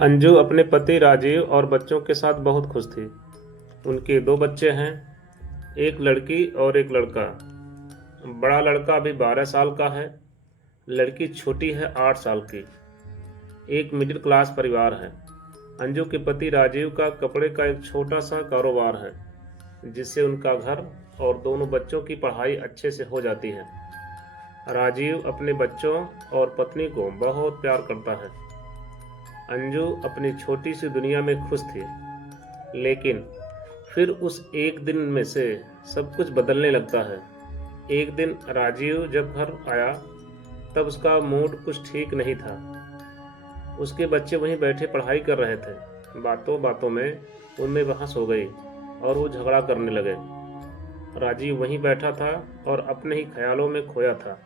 अंजू अपने पति राजीव और बच्चों के साथ बहुत खुश थी। उनके दो बच्चे हैं, एक लड़की और एक लड़का। बड़ा लड़का अभी 12 साल का है, लड़की छोटी है 8 साल की। एक मिडिल क्लास परिवार है। अंजू के पति राजीव का कपड़े का एक छोटा सा कारोबार है, जिससे उनका घर और दोनों बच्चों की पढ़ाई अच्छे से हो जाती है। राजीव अपने बच्चों और पत्नी को बहुत प्यार करता है। अंजू अपनी छोटी सी दुनिया में खुश थी, लेकिन फिर उस एक दिन में से सब कुछ बदलने लगता है। एक दिन राजीव जब घर आया, तब उसका मूड कुछ ठीक नहीं था। उसके बच्चे वहीं बैठे पढ़ाई कर रहे थे। बातों बातों में उनमें बहस हो गई और वो झगड़ा करने लगे। राजीव वहीं बैठा था और अपने ही ख्यालों में खोया था।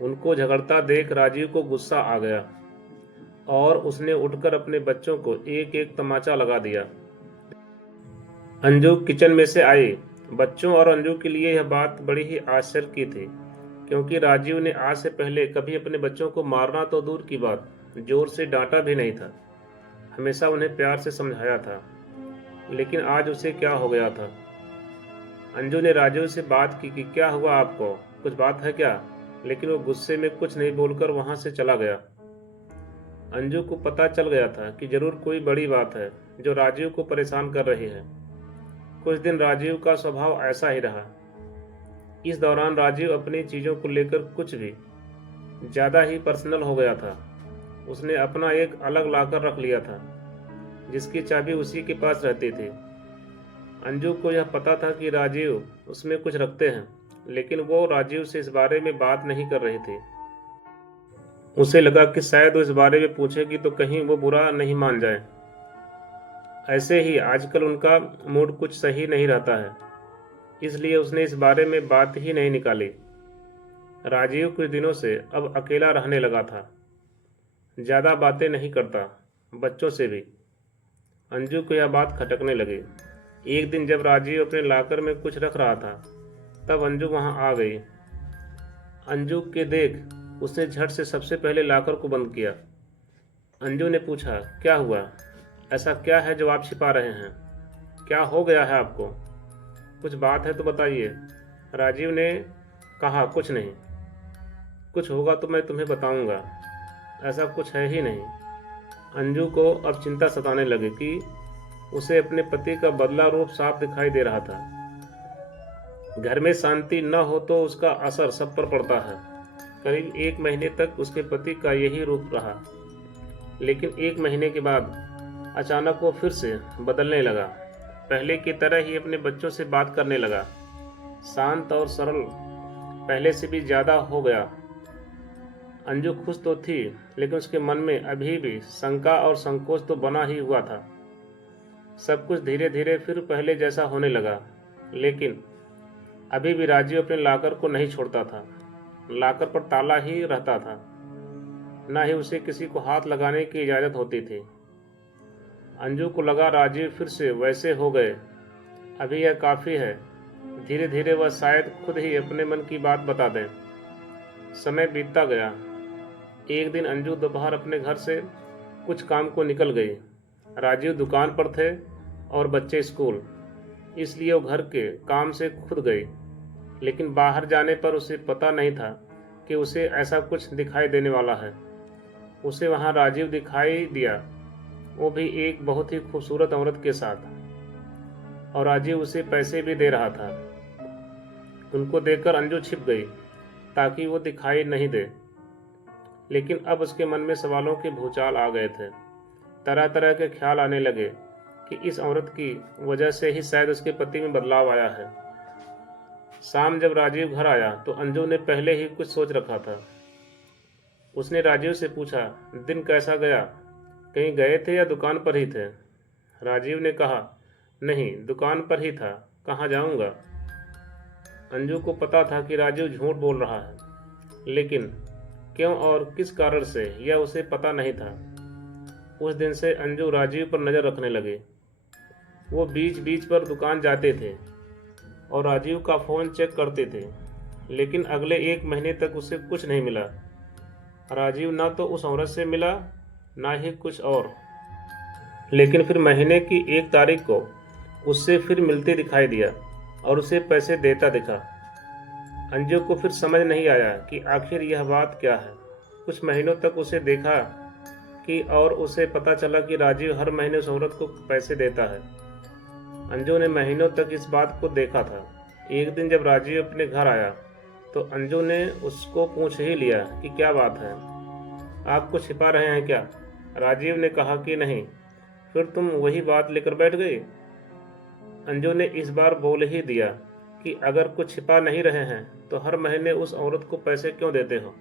उनको झगड़ता देख राजीव को गुस्सा आ गया और उसने उठकर अपने बच्चों को एक एक तमाचा लगा दिया। अंजू किचन में से आई। बच्चों और अंजू के लिए यह बात बड़ी ही आश्चर्य की थी, क्योंकि राजीव ने आज से पहले कभी अपने बच्चों को मारना तो दूर की बात, जोर से डांटा भी नहीं था। हमेशा उन्हें प्यार से समझाया था, लेकिन आज उसे क्या हो गया था। अंजू ने राजीव से बात की कि क्या हुआ आपको, कुछ बात है क्या, लेकिन वो गुस्से में कुछ नहीं बोलकर वहां से चला गया। अंजू को पता चल गया था कि जरूर कोई बड़ी बात है जो राजीव को परेशान कर रही है। कुछ दिन राजीव का स्वभाव ऐसा ही रहा। इस दौरान राजीव अपनी चीज़ों को लेकर कुछ भी ज़्यादा ही पर्सनल हो गया था। उसने अपना एक अलग लाकर रख लिया था, जिसकी चाबी उसी के पास रहती थी। अंजू को यह पता था कि राजीव उसमें कुछ रखते हैं, लेकिन वो राजीव से इस बारे में बात नहीं कर रही थी। उसे लगा कि शायद वो इस बारे में पूछेगी तो कहीं वो बुरा नहीं मान जाए। ऐसे ही आजकल उनका मूड कुछ सही नहीं रहता है, इसलिए उसने इस बारे में बात ही नहीं निकाली। राजीव कुछ दिनों से अब अकेला रहने लगा था। ज़्यादा बातें नहीं करता, बच्चों से भी। अंजू को यह बात खटकने लगी। एक दिन जब राजीव अपने लॉकर में कुछ रख रहा था, तब अंजू वहां आ गई। अंजू के देख उसने झट से सबसे पहले लॉकर को बंद किया। अंजू ने पूछा, क्या हुआ? ऐसा क्या है जो आप छिपा रहे हैं? क्या हो गया है आपको? कुछ बात है तो बताइए। राजीव ने कहा, कुछ नहीं। कुछ होगा तो मैं तुम्हें बताऊंगा। ऐसा कुछ है ही नहीं। अंजू को अब चिंता सताने लगी कि उसे अपने पति का बदला रूप साफ दिखाई दे रहा था। घर में शांति न हो तो उसका असर सब पर पड़ता है। करीब 1 महीने तक उसके पति का यही रूप रहा, लेकिन 1 महीने के बाद अचानक वो फिर से बदलने लगा। पहले की तरह ही अपने बच्चों से बात करने लगा। शांत और सरल पहले से भी ज़्यादा हो गया। अंजू खुश तो थी, लेकिन उसके मन में अभी भी शंका और संकोच तो बना ही हुआ था। सब कुछ धीरे धीरे फिर पहले जैसा होने लगा, लेकिन अभी भी राजीव अपने लॉकर को नहीं छोड़ता था। लॉकर पर ताला ही रहता था, न ही उसे किसी को हाथ लगाने की इजाज़त होती थी। अंजू को लगा राजीव फिर से वैसे हो गए। अभी यह काफ़ी है। धीरे धीरे वह शायद खुद ही अपने मन की बात बता दें। समय बीतता गया। एक दिन अंजू दोपहर अपने घर से कुछ काम को निकल गई। राजीव दुकान पर थे और बच्चे स्कूल, इसलिए वो घर के काम से खुद गई। लेकिन बाहर जाने पर उसे पता नहीं था कि उसे ऐसा कुछ दिखाई देने वाला है। उसे वहाँ राजीव दिखाई दिया, वो भी एक बहुत ही खूबसूरत औरत के साथ, और राजीव उसे पैसे भी दे रहा था। उनको देखकर अंजू छिप गई ताकि वो दिखाई नहीं दे, लेकिन अब उसके मन में सवालों के भूचाल आ गए थे। तरह तरह के ख्याल आने लगे कि इस औरत की वजह से ही शायद उसके पति में बदलाव आया है। शाम जब राजीव घर आया तो अंजू ने पहले ही कुछ सोच रखा था। उसने राजीव से पूछा, दिन कैसा गया? कहीं गए थे या दुकान पर ही थे? राजीव ने कहा, नहीं, दुकान पर ही था, कहाँ जाऊंगा। अंजू को पता था कि राजीव झूठ बोल रहा है, लेकिन क्यों और किस कारण से यह उसे पता नहीं था। उस दिन से अंजू राजीव पर नज़र रखने लगी। वो बीच बीच पर दुकान जाते थे और राजीव का फ़ोन चेक करते थे, लेकिन अगले 1 महीने तक उसे कुछ नहीं मिला। राजीव न तो उस औरत से मिला ना ही कुछ और। लेकिन फिर महीने की 1 तारीख को उससे फिर मिलते दिखाई दिया और उसे पैसे देता दिखा। अंजू को फिर समझ नहीं आया कि आखिर यह बात क्या है। कुछ महीनों तक उसे देखा कि और उसे पता चला कि राजीव हर महीने उस औरत को पैसे देता है। अंजू ने महीनों तक इस बात को देखा था। एक दिन जब राजीव अपने घर आया तो अंजू ने उसको पूछ ही लिया कि क्या बात है, आप कुछ छिपा रहे हैं क्या? राजीव ने कहा कि नहीं। फिर तुम वही बात लेकर बैठ गई। अंजू ने इस बार बोल ही दिया कि अगर कुछ छिपा नहीं रहे हैं तो हर महीने उस औरत को पैसे क्यों देते हो?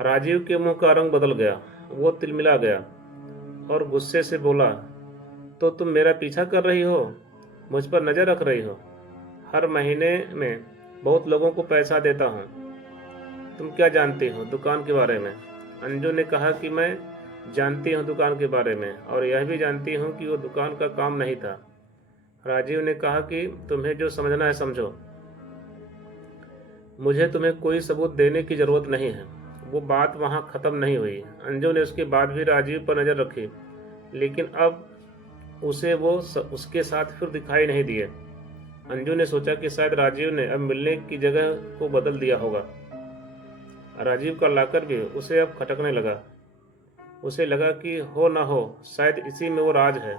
राजीव के मुंह का रंग बदल गया। वो तिलमिला गया और गुस्से से बोला, तो तुम मेरा पीछा कर रही हो, मुझ पर नजर रख रही हो? हर महीने में बहुत लोगों को पैसा देता हूँ। तुम क्या जानती हो दुकान के बारे में? अंजू ने कहा कि मैं जानती हूँ दुकान के बारे में और यह भी जानती हूँ कि वो दुकान का काम नहीं था। राजीव ने कहा कि तुम्हें जो समझना है समझो, मुझे तुम्हें कोई सबूत देने की जरूरत नहीं है। वो बात वहाँ खत्म नहीं हुई। अंजू ने उसके बाद भी राजीव पर नजर रखी, लेकिन अब उसे वो उसके साथ फिर दिखाई नहीं दिए। अंजू ने सोचा कि शायद राजीव ने अब मिलने की जगह को बदल दिया होगा। राजीव का लाकर भी उसे अब खटकने लगा। उसे लगा कि हो ना हो शायद इसी में वो राज है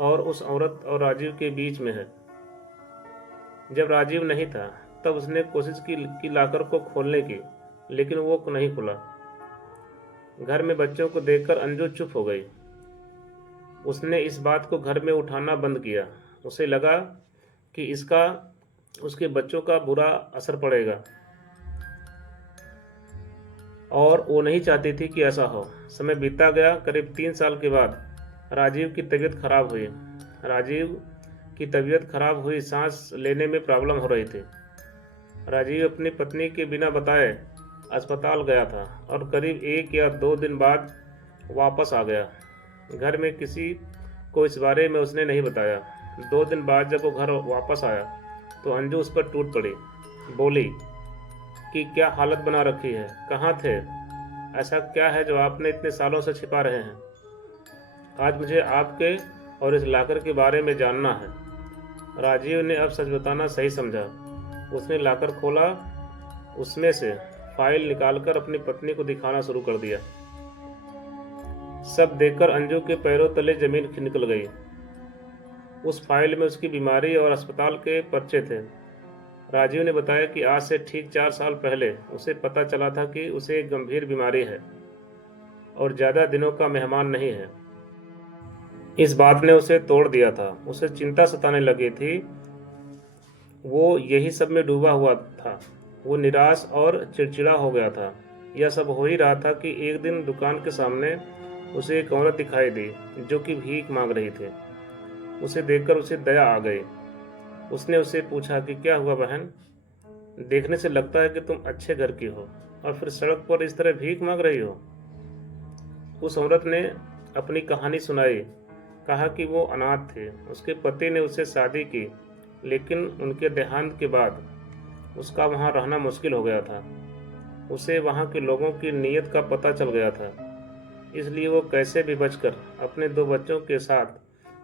और उस औरत और राजीव के बीच में है। जब राजीव नहीं था तब उसने कोशिश की कि लाकर को खोलने की, लेकिन वो नहीं खुला। घर में बच्चों को देखकर अंजू चुप हो गई। उसने इस बात को घर में उठाना बंद किया। उसे लगा कि इसका उसके बच्चों का बुरा असर पड़ेगा और वो नहीं चाहती थी कि ऐसा हो। समय बीता गया। करीब 3 साल के बाद राजीव की तबीयत खराब हुई। राजीव की तबीयत खराब हुई, सांस लेने में प्रॉब्लम हो रही थी। राजीव अपनी पत्नी के बिना बताए अस्पताल गया था और करीब 1 या 2 दिन बाद वापस आ गया। घर में किसी को इस बारे में उसने नहीं बताया। 2 दिन बाद जब वो घर वापस आया तो अंजू उस पर टूट पड़ी। बोली कि क्या हालत बना रखी है, कहाँ थे? ऐसा क्या है जो आपने इतने सालों से छिपा रहे हैं? आज मुझे आपके और इस लाकर के बारे में जानना है। राजीव ने अब सच बताना सही समझा। उसने लाकर खोला, उसमें से फाइल निकालकर अपनी पत्नी को दिखाना शुरू कर दिया। सब देखकर अंजू के पैरों तले जमीन निकल गई। उस फाइल में उसकी बीमारी और अस्पताल के पर्चे थे। राजीव ने बताया कि आज से ठीक 4 साल पहले उसे पता चला था कि उसे एक गंभीर बीमारी है और ज़्यादा दिनों का मेहमान नहीं है। इस बात ने उसे तोड़ दिया था। उसे चिंता सताने लगी थी। वो यही सब में डूबा हुआ था। वो निराश और चिड़चिड़ा हो गया था। यह सब हो ही रहा था कि एक दिन दुकान के सामने उसे एक औरत दिखाई दी जो कि भीख मांग रही थी। उसे देखकर उसे दया आ गई। उसने उसे पूछा कि क्या हुआ बहन, देखने से लगता है कि तुम अच्छे घर की हो और फिर सड़क पर इस तरह भीख मांग रही हो। उस औरत ने अपनी कहानी सुनाई। कहा कि वो अनाथ थे। उसके पति ने उससे शादी की, लेकिन उनके देहांत के बाद उसका वहाँ रहना मुश्किल हो गया था। उसे वहाँ के लोगों की नीयत का पता चल गया था, इसलिए वो कैसे भी बचकर अपने 2 बच्चों के साथ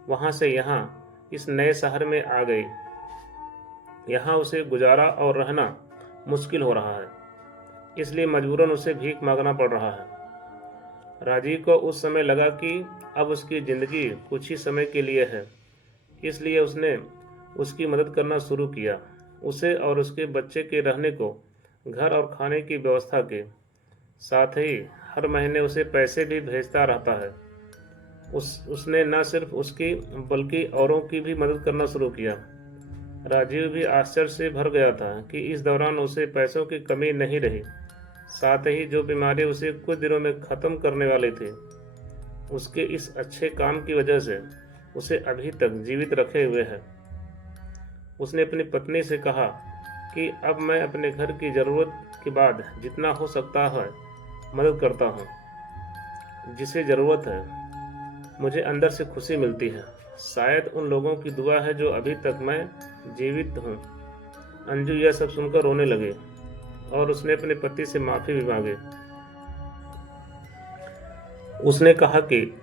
वहाँ से यहाँ इस नए शहर में आ गई। यहाँ उसे गुजारा और रहना मुश्किल हो रहा है, इसलिए मजबूरन उसे भीख मांगना पड़ रहा है। राजीव को उस समय लगा कि अब उसकी ज़िंदगी कुछ ही समय के लिए है, इसलिए उसने उसकी मदद करना शुरू किया। उसे और उसके बच्चे के रहने को घर और खाने की व्यवस्था के साथ ही हर महीने उसे पैसे भी भेजता रहता है। उसने न सिर्फ उसकी बल्कि औरों की भी मदद करना शुरू किया। राजीव भी आश्चर्य से भर गया था कि इस दौरान उसे पैसों की कमी नहीं रही। साथ ही जो बीमारी उसे कुछ दिनों में ख़त्म करने वाली थी, उसके इस अच्छे काम की वजह से उसे अभी तक जीवित रखे हुए है। उसने अपनी पत्नी से कहा कि अब मैं अपने घर की ज़रूरत के बाद जितना हो सकता है मदद करता हूँ। जिसे ज़रूरत है, मुझे अंदर से खुशी मिलती है। शायद उन लोगों की दुआ है जो अभी तक मैं जीवित हूँ। अंजू यह सब सुनकर रोने लगी और उसने अपने पति से माफ़ी भी मांगी। उसने कहा कि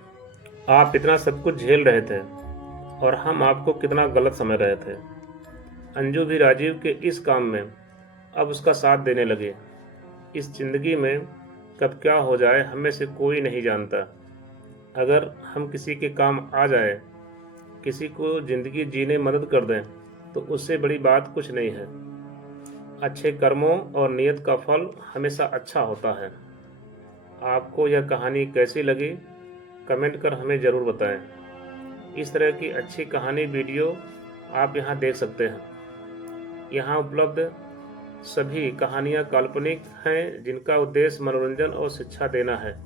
आप इतना सब कुछ झेल रहे थे और हम आपको कितना गलत समझ रहे थे। अंजू भी राजीव के इस काम में अब उसका साथ देने लगे। इस जिंदगी में कब क्या हो जाए हमें से कोई नहीं जानता। अगर हम किसी के काम आ जाए, किसी को ज़िंदगी जीने मदद कर दें, तो उससे बड़ी बात कुछ नहीं है। अच्छे कर्मों और नियत का फल हमेशा अच्छा होता है। आपको यह कहानी कैसी लगी, कमेंट कर हमें ज़रूर बताएं। इस तरह की अच्छी कहानी वीडियो आप यहाँ देख सकते हैं। यहाँ उपलब्ध सभी कहानियाँ काल्पनिक हैं, जिनका उद्देश्य मनोरंजन और शिक्षा देना है।